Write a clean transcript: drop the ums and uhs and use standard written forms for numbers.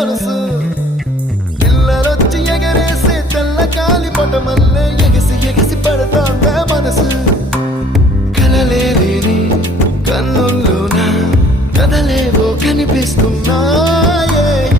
మనసు పిల్లలొచ్చి ఎగరేసే తెల్ల కాలి పటమల్లే ఎగిసి ఎగిసి పడతాందా మనసు కలలే లేని కన్నుల్లోన కదలేవో కనిపిస్తున్నాయే